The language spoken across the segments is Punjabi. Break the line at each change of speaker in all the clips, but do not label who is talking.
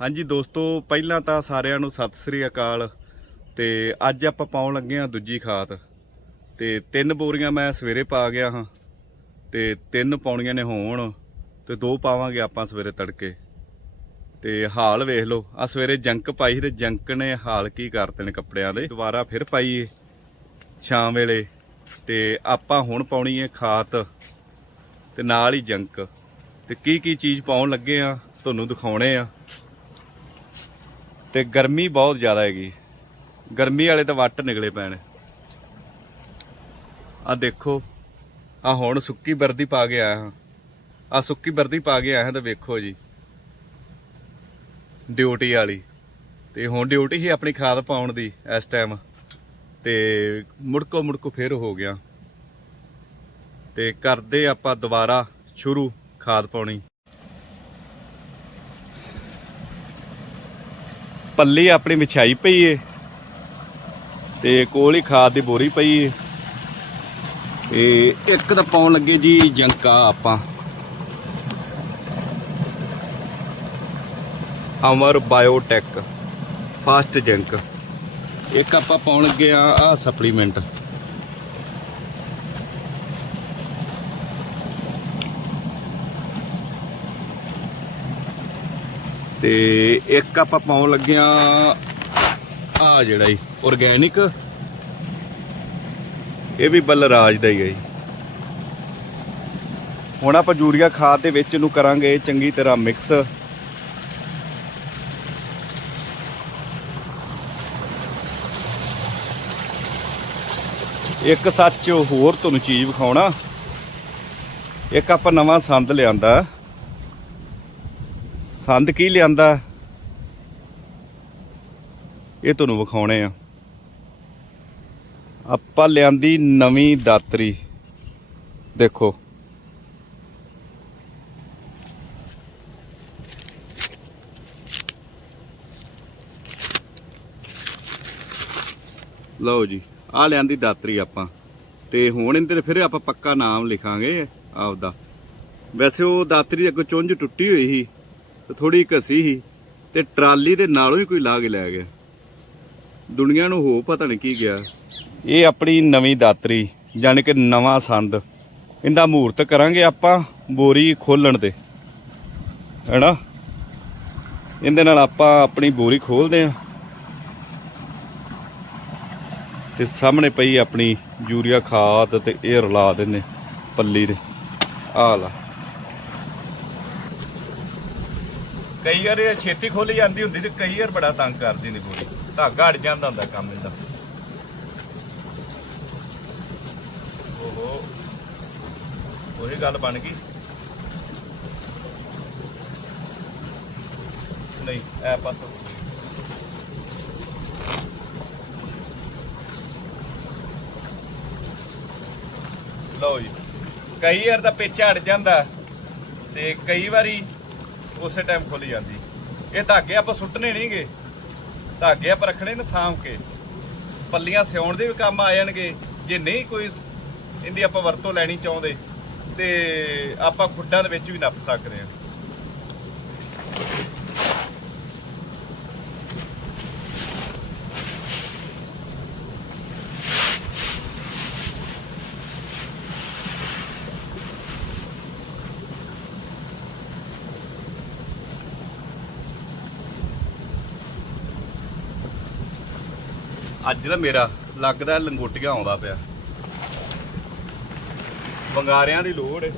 ਹਾਂਜੀ ਦੋਸਤੋ, ਪਹਿਲਾਂ ਤਾਂ ਸਾਰਿਆਂ ਨੂੰ ਸਤਿ ਸ੍ਰੀ ਅਕਾਲ ਤੇ ਅੱਜ ਆਪਾਂ ਪਾਉਣ ਲੱਗੇ ਹਾਂ ਦੂਜੀ ਖਾਦ ਤੇ ਤਿੰਨ ਬੋਰੀਆਂ ਮੈਂ ਸਵੇਰੇ ਪਾ ਗਿਆ ਹਾਂ ਤੇ ਤਿੰਨ ਪਾਉਣੀਆਂ ਨੇ ਹੋਣ ਤੇ ਦੋ ਪਾਵਾਂਗੇ ਆਪਾਂ ਸਵੇਰੇ ਤੜਕੇ ਤੇ ਹਾਲ ਵੇਖ ਲਓ। ਆ ਸਵੇਰੇ ਜੰਕ ਪਾਈ ਸੀ ਤੇ ਜੰਕ ਨੇ ਹਾਲ ਕੀ ਕਰਤੇ ਨੇ ਕੱਪੜਿਆਂ ਦੇ। ਦੁਬਾਰਾ ਫਿਰ ਪਾਈਏ ਸ਼ਾਮ ਵੇਲੇ ਤੇ ਆਪਾਂ ਹੁਣ ਪਾਉਣੀ ਹੈ ਖਾਤ ਤੇ ਨਾਲ ਹੀ ਜੰਕ। ਤੇ ਕੀ ਕੀ ਚੀਜ਼ ਪਾਉਣ ਲੱਗੇ ਆ ਤੁਹਾਨੂੰ ਦਿਖਾਉਣੇ ਆ ਤੇ ਗਰਮੀ ਬਹੁਤ ਜ਼ਿਆਦਾ ਹੈਗੀ। ਗਰਮੀ ਵਾਲੇ ਤਾਂ ਵੱਟ ਨਿਕਲੇ ਪੈਣ। ਆ ਦੇਖੋ ਆ ਹੁਣ ਸੁੱਕੀ ਵਰਦੀ ਪਾ ਕੇ ਆਇਆ ਹਾਂ। ਆ ਸੁੱਕੀ ਵਰਦੀ ਪਾ ਕੇ ਆਇਆ ਹਾਂ ਤਾਂ ਵੇਖੋ ਜੀ। ਡਿਊਟੀ ਵਾਲੀ। ਤੇ ਹੁਣ ਡਿਊਟੀ ਹੀ ਆਪਣੀ ਖਾਦ ਪਾਉਣ ਦੀ ਇਸ ਟਾਈਮ ਤੇ ਮੁੜਕੋ ਮੁੜਕੋ ਫੇਰ ਹੋ ਗਿਆ। ਤੇ ਕਰਦੇ ਆਪਾਂ ਦੁਬਾਰਾ ਸ਼ੁਰੂ ਖਾਦ ਪਾਉਣੀ। ਪੱਲੀ ਆਪਣੀ ਵਿਛਾਈ ਪਈ ਏ ਤੇ ਕੋਲ ਹੀ ਖਾਦ ਦੀ ਬੋਰੀ ਪਈ ਏ। ਤੇ ਇੱਕ ਤਾਂ ਪਾਉਣ ਲੱਗੇ ਜੀ ਜੰਕਾ ਆਪਾਂ। Amar biotech, fast junk. ਇੱਕ ਆਪਾਂ ਪਾਉਣ ਲੱਗੇ ਆ ਆ ਸਪਲੀਮੈਂਟ ਤੇ ਇੱਕ ਆਪਾਂ ਪਾਉਣ ਲੱਗੇ ਆ ਆ ਜਿਹੜਾ ਹੀ ਆਰਗੈਨਿਕ ਇਹ ਵੀ ਬਲਰਾਜ ਦਾ ਹੀ ਹੈ ਜੀ। ਹੁਣ ਆਪਾਂ ਯੂਰੀਆ ਖਾਦ ਦੇ ਵਿੱਚ ਇਹਨੂੰ ਕਰਾਂਗੇ, ਚੰਗੀ ਤਰ੍ਹਾਂ ਮਿਕਸ ਇੱਕ ਸੱਚ ਹੋਰ ਤੁਹਾਨੂੰ ਚੀਜ਼ ਵਿਖਾਉਣਾ। ਇੱਕ ਆਪਾਂ ਨਵਾਂ ਸੰਦ ਲਿਆਂਦਾ। ਸੰਦ ਕੀ ਲਿਆਂਦਾ? ਇਹ ਤੁਹਾਨੂੰ ਵਿਖਾਉਣੇ ਆ। ਆਪਾਂ ਲਿਆਂਦੀ ਨਵੀਂ ਦਾਤਰੀ। ਦੇਖੋ। ਲਓ ਜੀ ਆ ਲਿਆਂਦੀ ਦਾਤਰੀ ਆਪਾਂ। ਤੇ ਹੁਣ ਇਹਦੇ ਤੇ ਫਿਰ ਆਪਾਂ ਪੱਕਾ ਨਾਮ ਲਿਖਾਂਗੇ ਆਪਦਾ। ਵੈਸੇ ਉਹ ਦਾਤਰੀ ਦੀ ਅੱਗੋਂ ਚੁੰਝ ਟੁੱਟੀ ਹੋਈ ਸੀ। ਤੇ ਥੋੜੀ ਘਸੀ ਸੀ ਤੇ ਟਰਾਲੀ ਦੇ ਨਾਲੋਂ ਹੀ ਕੋਈ ਲਾ ਕੇ ਲੈ ਗਿਆ। ਦੁਨੀਆ ਨੂੰ ਹੋ ਪਤਾ ਨਹੀਂ ਕੀ ਗਿਆ। ਇਹ ਆਪਣੀ ਨਵੀਂ ਦਾਤਰੀ, ਜਾਣੀ ਕਿ ਨਵਾਂ ਸੰਦ। ਇਹਦਾ ਮਹੂਰਤ ਕਰਾਂਗੇ ਆਪਾਂ ਬੋਰੀ ਖੋਲਣ ਤੇ। ਹੈਨਾ? ਇਹਦੇ ਨਾਲ ਆਪਾਂ ਆਪਣੀ ਬੋਰੀ ਖੋਲਦੇ ਆਂ ਤੇ ਸਾਹਮਣੇ ਪਈ ਆਪਣੀ ਯੂਰੀਆ ਖਾਦ ਤੇ ਇਹ ਰਲਾ ਦਿੰਨੇ ਪੱਲੀ ਦੇ। ਆ ਲਾ। ਕਈ ਵਾਰ ਇਹ ਛੇਤੀ ਖੁੱਲ ਜਾਂਦੀ ਹੁੰਦੀ ਤੇ ਕਈ ਵਾਰ ਬੜਾ ਤੰਗ ਕਰਦੀ ਨੇ ਗੋਲੀ। ਧਾਗਾ ਅੜ ਜਾਂਦਾ ਹੁੰਦਾ ਕੰਮ ਇਹਦਾ। ਓਹੋ। ਉਹੀ ਗੱਲ ਬਣ ਗਈ। ਨਹੀਂ ਐ ਪਾਸੋਂ। ਲਓ ਜੀ। ਕਈ ਵਾਰ ਤਾਂ ਪਿੱਛ ਹਟ ਜਾਂਦਾ ਤੇ ਕਈ ਵਾਰੀ ਉਸੇ ਟਾਈਮ ਖੋਲੀ ਜਾਂਦੀ। ਇਹ ਧਾਗੇ ਆਪਾਂ ਸੁੱਟਣੇ ਨਹੀਂਗੇ। ਧਾਗੇ ਆਪਾਂ ਰੱਖਣੇ ਨੇ ਸਾਂਭ ਕੇ। ਪੱਲੀਆਂ ਸਿਉਣ ਦੇ ਵੀ ਕੰਮ ਆ ਜਾਣਗੇ। ਜੇ ਨਹੀਂ ਕੋਈ ਇਹਦੀ ਆਪਾਂ ਵਰਤੋਂ ਲੈਣੀ ਚਾਹੁੰਦੇ, ਤੇ ਆਪਾਂ ਖੁੱਡਾਂ ਦੇ ਵਿੱਚ ਵੀ ਨੱਪ ਸਕਦੇ ਹਾਂ। ਅੱਜ ਨਾ ਮੇਰਾ ਲੱਗਦਾ ਲੰਗੋਟੀਆਂ ਆਉਂਦਾ ਪਿਆ। ਵੰਗਾਰਿਆਂ ਦੀ ਲੋੜ ਏ।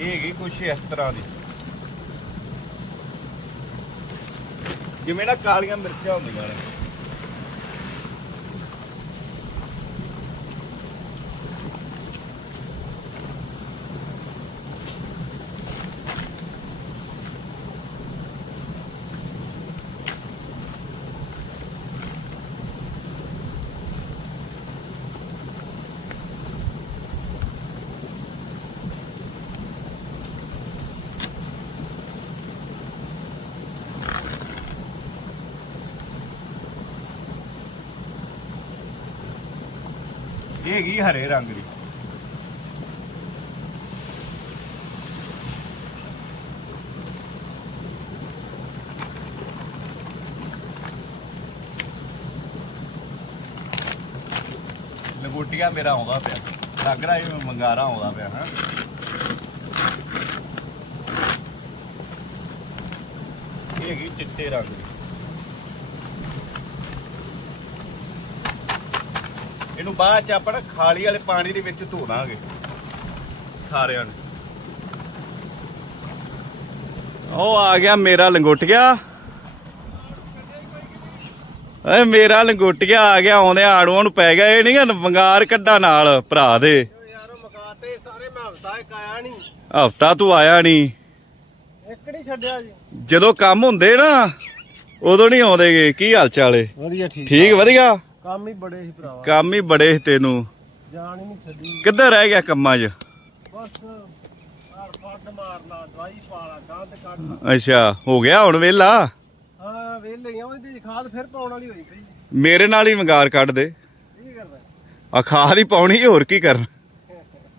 ਇਹ ਹੈਗੀ ਕੁਛ ਇਸ ਤਰ੍ਹਾਂ ਦੀ। ਜਿਵੇਂ ਨਾ ਕਾਲੀਆਂ ਮਿਰਚਾਂ ਹੁੰਦੀਆਂ ਨੇ। ਇਹ ਹੈਗੀ ਹਰੇ ਰੰਗ ਦੀ। ਲਗੋਟੀਆ ਮੇਰਾ ਆਉਂਦਾ ਪਿਆ। ਲੱਗ ਰਿਹਾ ਜਿਵੇਂ ਮੰਗਾਰਾ ਆਉਂਦਾ ਪਿਆ, ਹਾਂ। ਇਹ ਹੈਗੀ ਚਿੱਟੇ ਰੰਗ ਦੀ। ਇਹਨੂੰ ਬਾਅਦ ਚ ਆਪਾਂ ਨਾ ਖਾਲੀ ਵਾਲੇ ਪਾਣੀ ਦੇ ਵਿੱਚ ਧੋਣਾਗੇ ਸਾਰਿਆਂ ਨੂੰ। ਉਹ ਆ ਗਿਆ ਮੇਰਾ ਲੰਗੋਟੀਆ। ਏ ਮੇਰਾ ਲੰਗੋਟੀਆ ਆ ਗਿਆ ਆਉਂਦੇ ਆੜੂਆਂ ਨੂੰ ਪੈ ਗਿਆ। ਇਹ ਨਹੀਂ ਵੰਗਾਰ ਕੱਢਾ ਨਾਲ ਭਰਾ ਦੇ।
ਯਾਰ ਮਕਾਤੇ ਸਾਰੇ ਮੈਂ ਹਫਤਾ
ਤੂੰ ਆਇਆ ਨਹੀਂ
ਇੱਕ ਨਹੀਂ ਛੱਡਿਆ ਜੀ।
ਜਦੋਂ ਕੰਮ ਹੁੰਦੇ ਨਾ ਉਦੋਂ ਨਹੀਂ ਆਉਂਦੇਗੇ। ਕੀ ਹਾਲ ਚਾਲ ਏ?
ਵਧੀਆ ਠੀਕ
ਠੀਕ। ਵਧੀਆ?
ਕੰਮ ਹੀ ਬੜੇ ਸੀ ਭਰਾਵਾ।
ਕੰਮ ਹੀ ਬੜੇ ਸੀ ਤੈਨੂੰ।
ਜਾਨ ਹੀ ਨਹੀਂ ਛੱਡੀ।
ਕਿੱਧਰ ਰਹਿ ਗਿਆ ਕੰਮਾਂ 'ਚ?
ਬਸ ਹਰ ਫੱਟ ਮਾਰਨਾ ਦਵਾਈ ਪਾਲਾ ਗਾਂ ਤੇ ਕੱਢ
ਅੱਛਾ ਹੋ ਗਿਆ ਹੁਣ ਵੇਲਾ
ਹਾਂ ਵੇਲੇ ਆ ਉਹਦੀ ਖਾਦ ਫਿਰ ਪਾਉਣ ਵਾਲੀ ਹੋਈ ਪਈ।
ਮੇਰੇ ਨਾਲ ਹੀ ਵੰਗਾਰ ਕੱਢ ਦੇ।
ਕੀ ਕਰਦਾ?
ਆ ਖਾਦ ਹੀ ਪਾਉਣੀ ਹੋਰ ਕੀ ਕਰਨ?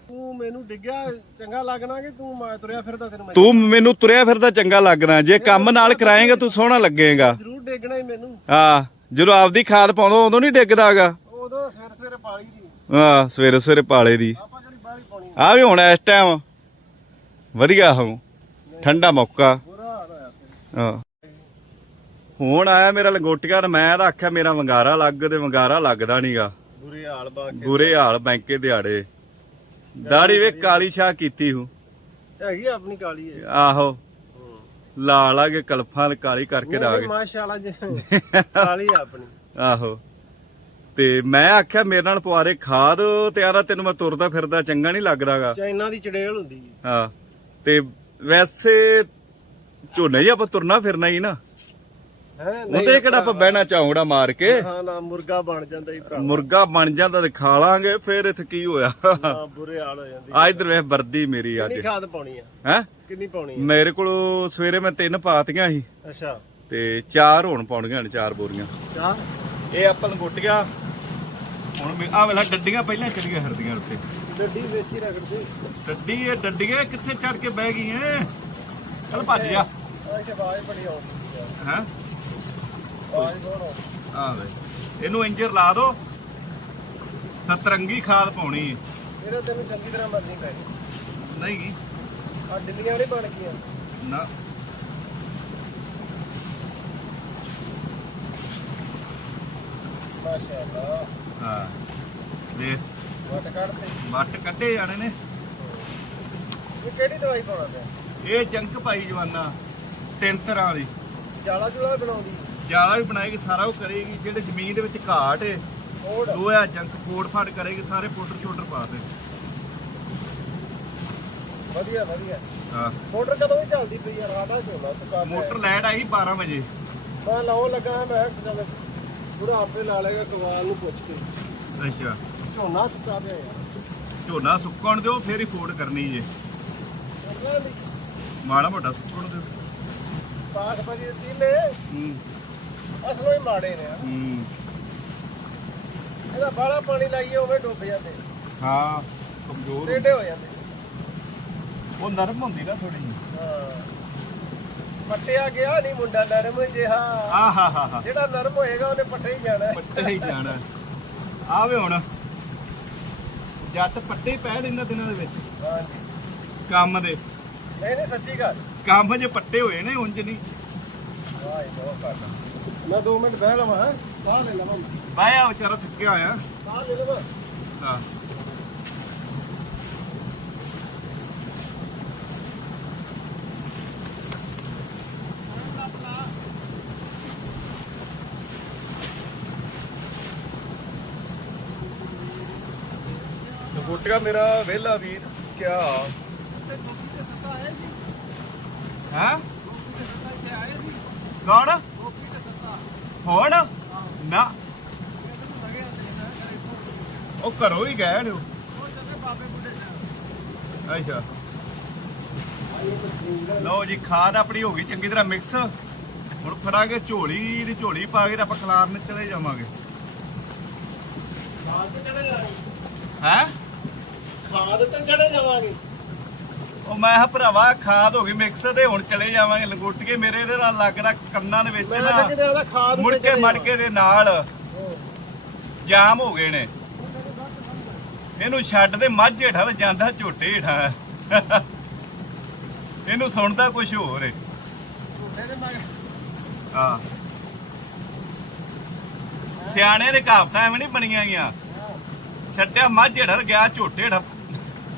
ਤੂੰ ਮੈਨੂੰ ਡਿੱਗਿਆ ਚੰਗਾ ਲੱਗਣਾ ਕਿ ਤੂੰ ਮੈਂ ਤੁਰਿਆ ਫਿਰਦਾ ਤੈਨੂੰ ਮੈਂ
ਤੂੰ ਮੈਨੂੰ ਤੁਰਿਆ ਫਿਰਦਾ ਚੰਗਾ ਲੱਗਦਾ। ਜੇ ਕੰਮ ਨਾਲ ਕਰਾਏਗਾ ਤੂੰ ਸੋਹਣਾ ਲੱਗੇਗਾ।
ਜ਼ਰੂਰ ਡਿੱਗਣਾ ਹੀ ਮੈਨੂੰ।
ਹਾਂ। ਜਦੋਂ ਆਪਦੀ ਖਾਦ ਪਾਉਂਦਾ ਉਦੋਂ ਨਹੀਂ ਡਿੱਗਦਾਗਾ
ਉਦੋਂ ਸਵੇਰੇ ਸਵੇਰੇ ਪਾਲੀ ਦੀ
ਹਾਂ ਸਵੇਰੇ ਸਵੇਰੇ ਪਾਲੇ ਦੀ।
ਆਪਾਂ ਜਿਹੜੀ ਬਾਹਲੀ ਪਾਉਣੀ
ਆ। ਵੀ ਹੁਣ ਇਸ ਟਾਈਮ ਵਧੀਆ ਹਾਂ ਠੰਡਾ ਮੌਕਾ।
ਬੁਰਾ ਹਾਲ ਹੋਇਆ ਫਿਰ।
ਹਾਂ। ਹੁਣ ਆਇਆ ਮੇਰਾ ਲੰਗੋਟੀਆ ਤੇ ਮੈਂ ਤਾਂ ਆਖਿਆ ਮੇਰਾ ਵੰਗਾਰਾ ਲੱਗ ਤੇ ਵੰਗਾਰਾ ਲੱਗਦਾ ਨਹੀਂਗਾ
ਬੁਰੇ ਹਾਲ ਬਾਕੀ
ਬੁਰੇ ਹਾਲ ਬੈਂਕੇ ਦਿਹਾੜੇ। ਦਾੜੀ ਵੇ ਕਾਲੀ ਸ਼ਾਹ ਕੀਤੀ ਹੂੰ।
ਹੈਗੀ ਆ ਆਪਣੀ ਕਾਲੀ ਹੈ
ਆਹੋ। ਲਾਲ ਆ ਕੇ ਕਲਫਾਂ ਕਾਲੀ ਕਰਕੇ ਗਏ
ਮਾਸ਼ਾਅੱਲਾ ਜੀ। ਕਾਲੀ ਆ ਆਪਣੀ।
ਆਹੋ। ਤੇ ਮੈਂ ਆਖਿਆ ਮੇਰੇ ਨਾਲ ਪਵਾਰੇ ਖਾਦ ਤੇ ਆਰਾ ਤੈਨੂੰ ਮੈਂ ਤੁਰਦਾ ਫਿਰਦਾ ਚੰਗਾ ਨਹੀਂ ਲੱਗਦਾਗਾ।
ਚਾਈਨਾ ਦੀ ਚੜੇਲ ਹੁੰਦੀ ਹੈ।
ਤੇ ਵੈਸੇ ਝੋਨੇ ਹੀ ਆਪਾਂ ਤੁਰਨਾ ਫਿਰਨਾ ਹੀ ਨਾ। ਉਹਦੇ ਕਿਹੜਾ ਆਪਾਂ ਬਹਿਣਾ ਚਾਉਂੜਾ ਮਾਰ ਕੇ?
ਹਾਂ ਨਾ ਮੁਰਗਾ ਬਣ ਜਾਂਦਾ ਹੀ ਭਰਾ
ਮੁਰਗਾ ਬਣ ਜਾਂਦਾ ਤੇ ਖਾ ਲਾਂਗੇ ਫੇਰ ਇੱਥੇ ਕੀ ਹੋਇਆ?
ਹਾਂ ਬੁਰੇ ਹਾਲ ਹੋ ਜਾਂਦੀ
ਆ ਇਧਰ ਵੇਖ ਵਰਦੀ ਮੇਰੀ
ਕਿੰਨੀ
ਅੱਜ
ਖਾਦ ਪਾਉਣੀ ਆ?
ਹੈ?
ਕਿੰਨੀ ਪਾਉਣੀ
ਮੇਰੇ ਕੋਲ ਸਵੇਰੇ ਮੈਂ ਤਿੰਨ ਪਾਤੀਆਂ ਸੀ।
ਆ ਅੱਛਾ।
ਤੇ ਚਾਰ ਹੁਣ ਪਾਉਣੀਆਂ ਨੇ ਚਾਰ ਬੋਰੀਆਂ।
ਚਾਰ?
ਇਹ ਆਪਾਂ ਲੰਗੋਟੀਆਂ ਹੁਣ ਮੈਂ- ਆਹ ਵੇਲਾ ਡੱਡੀਆਂ ਪਹਿਲਾਂ ਚੜੀਆਂ ਹਰਦੀਆਂ ਉੱਤੇ
ਗੱਡੀ ਵਿੱਚ ਹੀ ਰਗੜਦੀ
ਡੱਡੀ ਇਹ ਡੱਡੀਆਂ ਕਿੱਥੇ ਚੜ ਕੇ ਬਹਿ ਗਈਆਂ? ਚੱਲ ਭੱਜ ਜਾ।
ਅੱਛਾ ਆਵਾਜ਼ ਬੜੀ ਆਉਂਦੀ ਹੈ
ਹੈ? ਆ ਵੇ। ਇਹਨੂੰ ਇੰਜਰ ਲਾ ਦੋ। ਸਤਰੰਗੀ ਖਾਦ ਪਾਉਣੀ ਹੈ।
ਇਹਦਾ ਤੈਨੂੰ ਚੰਗੀ ਤਰ੍ਹਾਂ ਮਰਨੀ ਪੈਣੀ
ਨਹੀਂ।
ਆ ਡਿੱਲੀਆਂ ਨਹੀਂ ਬਣ ਗਈਆਂ।
ਨਾ।
ਮਾਸ਼ਾਅੱਲਾ।
ਹਾਂ।
ਵਟ ਕੱਢਦੇ
ਮੱਟ ਕੱਢੇ ਜਾਣੇ ਨੇ।
ਇਹ ਕਿਹੜੀ ਦਵਾਈ ਪਾਉਣਾ ਪਿਆ?
ਇਹ ਜੰਕ ਪਾਈ ਜਵਾਨਾ। ਤਿੰਨ ਤਰ੍ਹਾਂ ਦੀ।
ਜਾਲਾ ਜੁਲਾ ਬਣਾਉਂਦੀ।
ਜ਼ਿਆਦਾ ਵੀ ਬਣਾਏਗੀ ਸਾਰਾ ਉਹ ਕਰੇਗੀ ਜਿਹੜੇ ਜ਼ਮੀਨ ਦੇ ਵਿੱਚ ਘਾਟ ਹੈ ਲੋਹਾ ਜੰਕ ਫੋੜ ਫਾੜ ਕਰੇਗੀ ਸਾਰੇ ਪਾਊਡਰ ਸ਼ੋਡਰ ਪਾ ਦੇ
ਵਧੀਆ ਵਧੀਆ।
ਹਾਂ।
ਮੋਟਰ ਕਦੋਂ ਚੱਲਦੀ ਪਈ ਯਾਰ ਸਾਡਾ ਝੋਨਾ ਸੁਕਾ।
ਮੋਟਰ ਲਾਈਟ ਆਈ 12 ਵਜੇ।
ਮੈਂ ਲਾਉਣ ਲੱਗਾ ਮੈਂ ਚੱਲ ਪੂਰਾ ਆਪੇ ਲਾ ਲੇਗਾ ਕਵਾਲ ਨੂੰ ਪੁੱਛ ਕੇ।
ਅੱਛਾ।
ਝੋਨਾ ਸੁਕਾ ਪਿਆ ਯਾਰ।
ਝੋਨਾ ਸੁੱਕਣ ਦਿਓ ਫੇਰ ਹੀ ਫੋੜ ਕਰਨੀ ਜੇ। ਮਾੜਾ ਮੋਟਾ ਸੁੱਕਣ ਦਿਓ।
ਤੀਲੇ।
ਹੂੰ।
ਅਸਲੋਂ ਹੀ ਮਾੜੇ ਨੇ ਯਾਰ।
ਹੂੰ।
ਇਹਦਾ ਬਾਹਲਾ ਪਾਣੀ ਲਾਈਏ ਉਵੇਂ ਡੁੱਬ ਜਾਂਦੇ।
ਹਾਂ ਕਮਜ਼ੋਰ
ਟੇਢੇ ਹੋ ਜਾਂਦੇ।
ਉਹ ਨਰਮ ਹੁੰਦੀ ਨਾ ਥੋੜੀ
ਹਾਂ। ਪੱਟਿਆ ਗਿਆ ਨਹੀਂ ਮੁੰਡਾ ਨਰਮ ਜਿਹਾ।
ਆ ਹਾ ਹਾ ਹਾ।
ਜਿਹੜਾ ਨਰਮ ਹੋਏਗਾ ਉਹਨੇ ਪੱਟੇ ਹੀ ਜਾਣਾ। ਹੈ।
ਪੱਟੇ ਹੀ ਜਾਣਾ। ਆਵੇ ਹੁਣ। ਜੱਟ ਪੱਟੇ ਹੀ ਪੈ ਇਹਨਾਂ ਦਿਨਾਂ ਦੇ ਵਿੱਚ।
ਹਾਂਜੀ।
ਕੰਮ ਦੇ।
ਨਹੀਂ ਨਹੀਂ ਸੱਚੀ ਗੱਲ।
ਕੰਮ ਜੇ ਪੱਟੇ ਹੋਏ ਨੇ ਉਂਝ ਨਹੀਂ।
ਵਾਹ ਇਹ ਬਹੁਤ ਕਰਦਾ। ਮੈਂ 2 ਮਿੰਟ ਬਹਿ ਲਵਾਂ ਹੈਂ? ਸਾਹ ਲੈ ਲਵਾਂ
ਬਾਇਆ ਵਿਚਾਰਾ ਥੱਕਿਆ ਹੋਇਆ।
ਸਾਹ ਲੈ ਲਵਾਂ।
ਹਾਂ। ਗੋਟਿਆ ਮੇਰਾ ਵੇਲਾ ਵੀਰ ਕਿਆ? ਹੈ? ਕੌਣ? ਹੁਣ? ਨਾ। ਉਹ ਘਰੋਂ ਹੀ ਗਏ ਨੇ ਉਹ। ਅੱਛਾ। ਲਓ ਜੀ ਖਾਦ ਆਪਣੀ ਹੋ ਗਈ ਚੰਗੀ ਤਰ੍ਹਾਂ ਮਿਕਸ ਹੁਣ ਫੜਾਂਗੇ ਝੋਲੀ ਦੀ ਝੋਲੀ ਪਾ ਕੇ ਤੇ ਆਪਾਂ ਖਲਾਰਨ ਚਲੇ ਜਾਵਾਂਗੇ।
ਬਾਅਦ ਵਿੱਚ ਚੜੇ ਜਾਣੀ
ਹੈ?
ਖਾਦ ਤੇ ਚੜੇ ਜਾਵਾਂਗੇ।
ਉਹ ਮੈਂ ਕਿਹਾ ਭਰਾਵਾ ਖਾਦ ਹੋ ਗਈ ਮਿਕਸ ਤੇ ਹੁਣ ਚਲੇ ਜਾਵਾਂਗੇ ਲੰਗੋਟੀਏ। ਮੇਰੇ ਇਹਦੇ ਨਾਲ ਲੱਗਦਾ ਕੰਨਾਂ ਦੇ ਵਿੱਚ
ਮੈਂ ਤਾਂ ਕਿਤੇ
ਨਾ
ਆਦਾ ਖਾਦ
ਮੁੜ
ਉੱਤੇ
ਕੇ
ਚੜੇ
ਮੜਕੇ ਦੇ ਨਾਲ ਜਾਮ ਹੋ ਗਏ ਨੇ। ਇਹਨੂੰ ਛੱਡ ਦੇ ਮੱਝ ਹੇਠਾਂ ਤੇ ਜਾਂਦਾ ਝੋਟੇ ਹੇਠਾਂ। ਇਹਨੂੰ ਸੁਣਦਾ ਕੁਝ ਹੋਰ ਏ।
ਝੂਠੇ ਦੇ ਮਗਰ।
ਹਾਂ। ਸਿਆਣੇ ਦੇ ਕਹਾਵਤਾਂ ਐਵੇਂ ਨਹੀਂ ਬਣੀਆਂ ਗਈਆਂ। ਛੱਡਿਆ ਮੱਝ ਹੇਠਾਂ ਤੇ ਗਿਆ ਝੋਟੇ ਹੇਠਾਂ।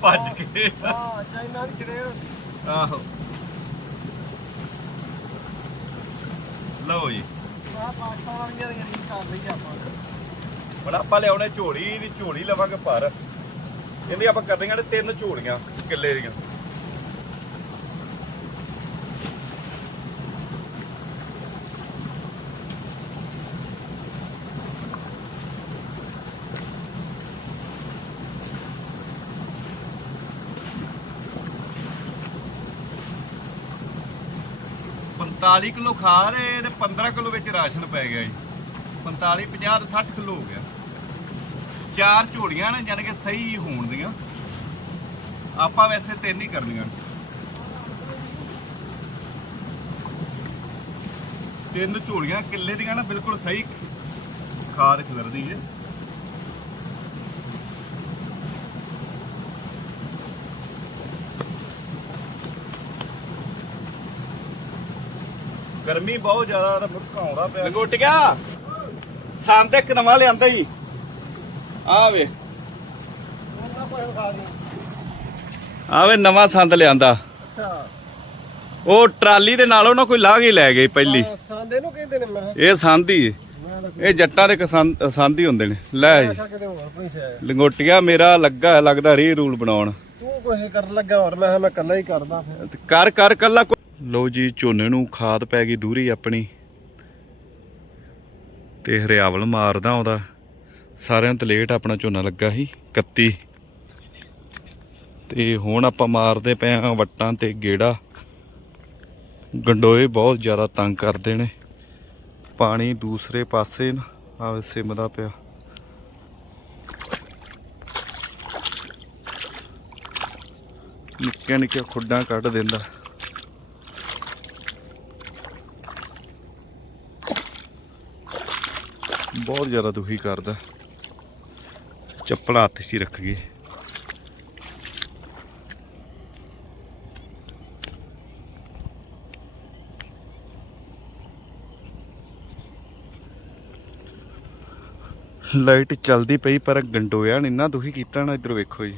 ਭੱਜ ਕੇ।
ਹਾਂ ਚਾਈਨਾ ਦੀ ਚੜੇ
ਆਹੋ। ਲਓ ਜੀ।
ਆ ਪਾਕਿਸਤਾਨ ਵਾਲੀਆਂ ਦੀਆਂ ਰੀਲ ਕਰ ਲਈ ਆਪਾਂ।
ਹੁਣ ਆਪਾਂ ਲਿਆਉਣੇ ਝੋਲੀ ਦੀ ਝੋਲੀ ਲਵਾਂਗੇ ਭਰ ਇਹਦੀ ਆਪਾਂ ਕਰਨੀਆਂ ਨੇ ਤਿੰਨ ਝੋਲੀਆਂ ਕਿੱਲੇ ਦੀਆਂ। ਪੰਤਾਲੀ ਕਿਲੋ ਖਾ ਏ ਤੇ 15 ਕਿਲੋ ਵਿੱਚ ਰਾਸ਼ਨ ਪੈ ਗਿਆ ਜੀ। 45 50 60 ਕਿਲੋ ਹੋ ਗਿਆ। ਚਾਰ ਝੋਲੀਆਂ ਨੇ ਜਾਨ ਕਿ ਸਹੀ ਹੋਣ ਦੀਆਂ। ਆਪਾਂ ਵੈਸੇ ਤਿੰਨ ਹੀ ਕਰਨੀਆਂ। ਤਿੰਨ ਝੋਲੀਆਂ, ਕਿੱਲੇ ਦੀਆਂ ਨਾ, ਬਿਲਕੁਲ ਸਹੀ ਖਾਦ ਖਿਲਰਦੀ ਏ। ਗਰਮੀ ਬਹੁਤ ਜ਼ਿਆਦਾ ਤੇ ਮੁੜਕਾ ਆਉਂਦਾ ਪਿਆ। ਲੰਗੋਟ ਗਿਆ ਸੰਦ ਇੱਕ ਨਵਾਂ ਲਿਆਂਦਾ ਜੀ। ਆ ਵੇ।
ਉਹਨਾਂ
ਆ ਵੇ ਨਵਾਂ ਸੰਦ ਲਿਆਂਦਾ।
ਅੱਛਾ।
ਉਹ ਟਰਾਲੀ ਦੇ ਨਾਲੋਂ ਨਾ ਕੋਈ ਲਾਹ ਕੇ ਲੈ ਗਈ ਪਹਿਲੀ।
ਹਾਂ, ਸਾਂਦੇ ਨੂੰ ਕਹਿੰਦੇ ਨੇ ਮੈਂ
ਇਹ ਸੰਦ ਹੀ।
ਤਾਂ
ਇਹ ਜੱਟਾਂ ਦੇ ਸੰਦ ਹੀ ਹੁੰਦੇ ਨੇ। ਲੈ ਜੀ। ਲੰਗੋਟੀਆ ਮੇਰਾ ਲੱਗਾ ਲੱਗਦਾ ਰੀ ਰੂਲ ਬਣਾਉਣ।
ਤੂੰ ਕੁਛ ਕਰਨ ਲੱਗਾ ਹੋਰ ਮੈਂ ਮੈਂ ਇਕੱਲਾ ਹੀ ਕਰਦਾ ਫਿਰ।
ਕਰ ਕਰ ਕੱਲਾ ਲੋ ਜੀ, ਝੋਨੇ ਨੂੰ ਖਾਦ ਪੈ ਗਈ ਦੂਰੀ ਆਪਣੀ। ਤੇ ਹਰਿਆਵਲ ਮਾਰਦਾ ਆਉਂਦਾ ਸਾਰਿਆਂ ਤੋਂ ਲੇਟ ਆਪਣਾ ਝੋਨਾ ਲੱਗਾ ਸੀ 31 ਤੇ ਹੁਣ ਆਪਾਂ ਮਾਰਦੇ ਪਏ ਆ ਵੱਟਾਂ ਤੇ ਗੇੜਾ। ਗੰਡੋਏ ਬਹੁਤ ਜ਼ਿਆਦਾ ਤੰਗ ਕਰਦੇ ਨੇ। ਪਾਣੀ ਦੂਸਰੇ ਪਾਸੇ ਨਾ ਆਵੇ ਸਿਮਦਾ ਪਿਆ। ਨਿੱਕੀਆਂ ਨਿੱਕੀਆਂ ਖੁੱਡਾਂ ਕੱਢ ਦਿੰਦਾ। ਬਹੁਤ ਜ਼ਿਆਦਾ ਦੁਖੀ ਕਰਦਾ। ਚੱਪਲ ਹੱਥ 'ਚ ਹੀ ਰੱਖ ਗਈ। ਲਾਈਟ ਚੱਲਦੀ ਪਈ ਪਰ ਗੰਡੋਇਆ ਨੇ, ਇੰਨਾ ਦੁਖੀ ਕੀਤਾ ਨਾ ਇੱਧਰ ਵੇਖੋ ਜੀ।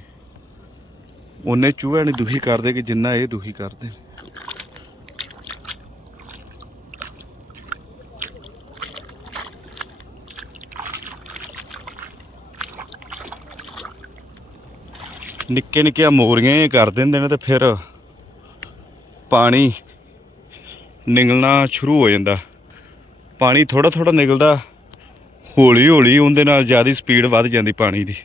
ਉਹਨੇ ਚੂਹਿਆਂ ਨੇ ਦੁਖੀ ਕਰਦੇ ਕਿ ਜਿੰਨਾ ਇਹ ਦੁਖੀ ਕਰਦੇ ਨਿੱਕੇ ਨਿੱਕੀਆਂ ਮੋਰੀਆਂ ਕਰ ਦਿੰਦੇ ਨੇ ਤੇ ਫਿਰ ਪਾਣੀ ਨਿਕਲਣਾ ਸ਼ੁਰੂ ਹੋ ਜਾਂਦਾ। ਪਾਣੀ ਥੋੜਾ ਥੋੜਾ ਨਿਕਲਦਾ ਹੌਲੀ ਹੌਲੀ ਉਹਦੇ ਨਾਲ ਜ਼ਿਆਦਾ ਸਪੀਡ ਵੱਧ ਜਾਂਦੀ ਪਾਣੀ ਦੀ।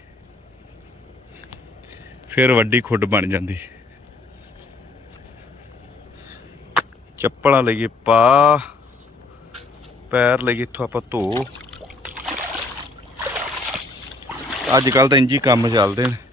ਫਿਰ ਵੱਡੀ ਖੁੱਡ ਬਣ ਜਾਂਦੀ। ਚੱਪਲਾਂ ਲਈਏ ਪਾ, ਪੈਰ ਲਈਏ ਇੱਥੋਂ ਆਪਾਂ ਧੋ। ਅੱਜ ਕੱਲ ਤਾਂ ਇੰਜੀ ਕੰਮ ਚੱਲਦੇ ਨੇ।